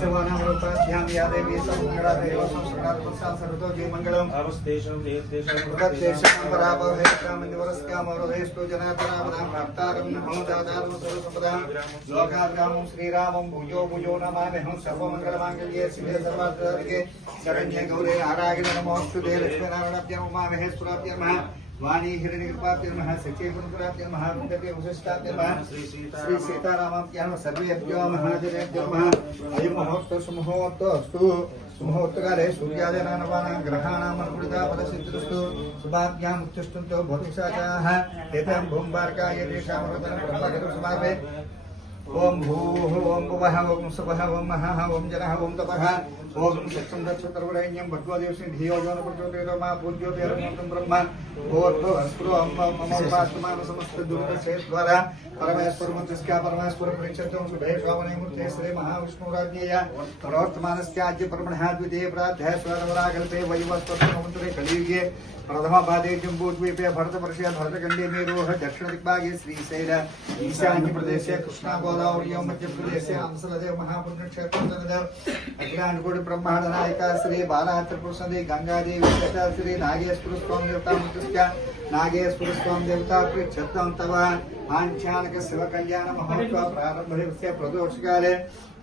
सेवानामृताभ्यां या देवी सर्वमङ्गलादेव संस्कृतात्मसां सर्वतो जयमङ्गलम् आवस्तेषां पराभवेष्टामन्दिवरस्कामरोहेस्तु जनार्दनामनां भक्तारं नमो दातारं सर्वसम्पदां लोकाग्रामं श्रीरामं भुजो भुजो नमाम्यहं सर्वमङ्गलमाङ्गल्ये शिवे सर्वार्थसाधिके शरण्ये गौरे नारायण नमोऽस्तुते लक्ष्मीनारायणाभ्यां उमामहेश्वराभ्यां नमः वाणी हिरण्यकृपाभ्यां नमः सचेतनकृपाभ्यां नमः विद्याभ्यां वसिष्ठाभ्यां नमः श्री सीतारामाभ्यां सर्वेभ्यो महाजनेभ्यो नमः अयं मुहूर्तस्तु मुहूर्तकाले सूर्यादीनां ग्रहाणां अनुकूलता फलसिद्धिरस्तु शुभाभ्याम् उत्तिष्ठन्तु भौतिकसाचाः एतां भूम्बार्काय तेषां वर्धनं ब्रह्मकरुसमावे ओम भूः ओम भुवः ओम सुवः ओम महः ओम जनः ओम तपः ओम सत्यं दक्षतर्वरेण्यं भगवदेवस्य धियो यो न प्रचोदयात् मा पूज्योतिरमन्तं ब्रह्म ओर्भो अस्पुरो ममोपास्तमान समस्त दुर्गक्षेत्रद्वारा परमेश्वरमन्त्रस्या परमेश्वर परिचर्यं शुभे श्रावणे मूर्ते श्री महाविष्णुराज्ञेय प्रवर्तमानस्याद्य परमणः द्वितीय प्राध्याय स्वरवराकल्पे वैवस्वतमन्त्रे कलियुगे प्रथमपादे जम्बूद्वीपे भरतवर्षे भरतखण्डे मेरोः दक्षिणदिग्भागे श्रीशैल ईशान्य प्रदेशे कृष्णा गोदावरी मध्यप्रदेशे अंसलदेव महापुण्यक्षेत्र अखिलांडकोटि ब्रह्मांड नायिका श्री बाला त्रिपुर सुंदरी गंगादेवी तथा श्री नागेश्वर स्वामी देवता मुख्य नागेश्वर स्वामी देवता प्रीत्यर्थं तव पांचानक शिव कल्याण महोत्सव प्रारंभस्य प्रदोषकाले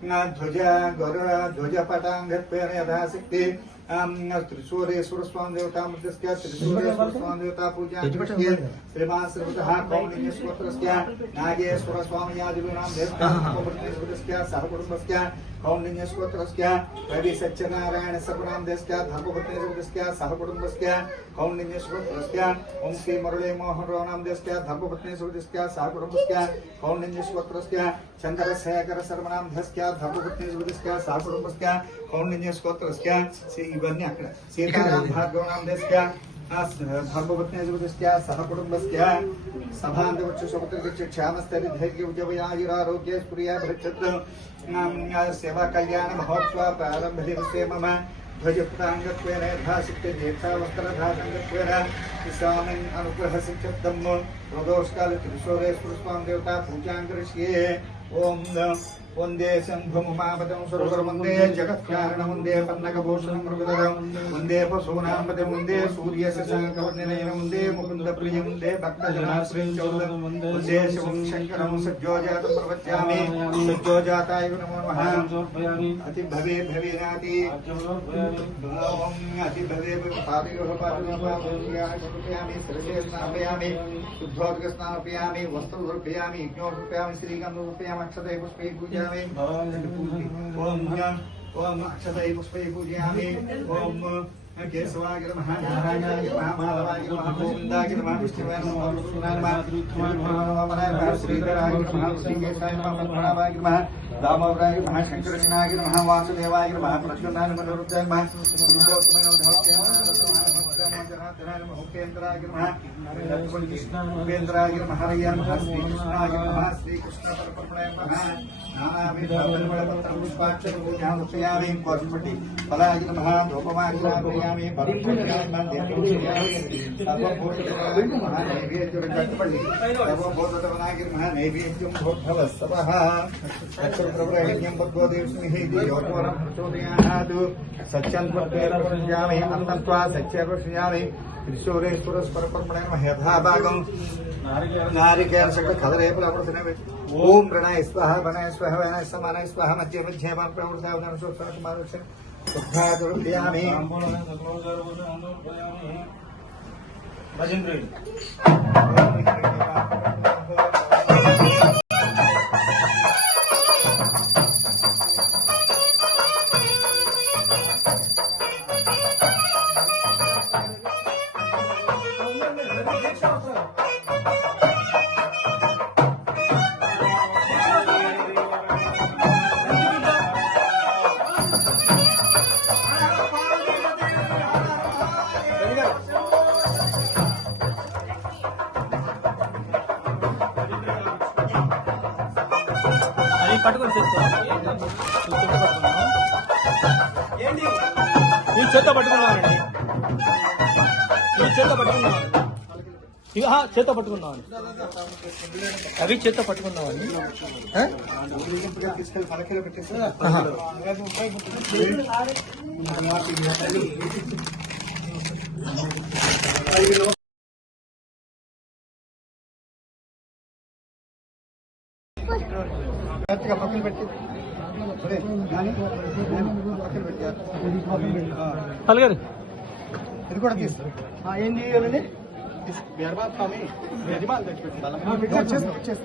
ध्वज पटांगत्वेन यथाशक्ति त्रिशूरेश्वर स्वामी देवता मृतस्य त्रिशूरेश्वर स्वामी देवता पूजा श्रीमान श्रीमतः कौंडिन्यस्तोत्रस्य नागेश्वर स्वामियादिनां देवतास्य सहकुटुम्बस्य कौंडिन्यस्तोत्रस्य रवि सत्यनारायण सर्वनाम देवस्य धर्मपत्नीस्य सहकुटुम्बस्य कौंडिन्यस्तोत्रस्य ओम श्री मुरली मोहन नाम देवस्य धर्मपत्नीस्य सहकुटुम्बस्य कौंडिन्यस्तोत्रस्य चंद्रशेखर सर्वनाम देवस्य धर्मपत्नीस्य सहकुटुम्बस्य कौंडिन्यस्तोत्रस्य इवన్నీ అక్కడ సీతారాం భార్గవనాం దేశస్య धर्मपत्नीस्य सहकुटुम्बस्य सभान्तवक्षु सुपुत्रस्य क्षामस्तरि धैर्य उजवयायुरारोग्य स्फुर्या भृच्छत् सेवा कल्याण महोत्सव प्रारम्भदिवसे मम ध्वजपुटाङ्गत्वेन यथाशक्ति दीर्घावस्त्रधारणत्वेन स्वामिन् अनुग्रहसिद्ध्यर्थं प्रदोषकाले त्रिशूरेश्वर स्वामी देवता पूजां करिष्ये ओम वंदे शंभुमापदं सुरवर वंदे जगत्कारण वंदे पन्नकभूषणं मृगधरं वंदे पशूनां पदं वंदे सूर्यशशाङ्कवर्णनयनं वंदे मुकुन्दप्रियं वंदे भक्तजनाश्रयं चौदं वंदे शिवं शङ्करं सज्जोजातं प्रवच्यामि सज्जोजाताय नमो नमः अति भवे भवेनाति ओम अति भवे पादयोः पादयोः सर्वे स्नापयामि शुद्धोदक स्नापयामि वस्त्ररूपयामि यज्ञोपयामि श्रीगन्धोपयामि अक्षतै पुष्पै पूजयामि ओम अक्षतै पुष्पै पूजयामि ओम केशवाय नमः नारायणाय नमः माधवाय नमः गोविन्दाय नमः विष्णुवाय नमः विष्णुवाय नमः श्रीधराय नमः श्रीकेशाय नमः पद्मनाभाय नमः दामोदराय नमः शंकरनाय नमः वासुदेवाय नमः प्रद्युम्नाय नमः निरुद्धाय नमः उपेन्द्राय नमः उपेन्द्राय नमः हरये नमः श्रीकृष्णाय नमः श्रीकृष्ण परब्रह्मणे नमः नानाविध पुष्पाक्षरपूजां उपयामि कोटिपट्टि फलाय नमः धूपमार्जयामि परब्रह्मणे सर्वभूतवनाय नमः नैवेद्यं भोक्तवस्तवः अक्षरप्रवरहिण्यं भगवदेवस्मिहि योगवरं प्रचोदयात् सत्यं प्रत्यर्पयामि अन्नत्वा सत्यर्पयामि त्रिशूरेश्वर परब्रह्मणे नमः यथाभागं नारिकेल सकल कदरे प्रवर्तने ओम प्रणय स्वाहा वनय स्वाहा वनय समानय स्वाहा मध्य मध्य मान प्रवृत्ता उदान सोत्सव कुमारस्य सुद्धा दुर्भयामि भजन పట్టుకొని చేత్తో పట్టుకున్నానండి ఈ చేత్తో పట్టుకున్నాను చేత్తో పట్టుకున్నామని అవి చేత్తో పట్టుకున్నామని తీసుకెళ్ళి పలకలో పెట్టేసి పక్కన పెట్టి పక్కన పెట్టారు పలగారు ఇది కూడా తీసు ఏం చేయాలండి వచ్చేసి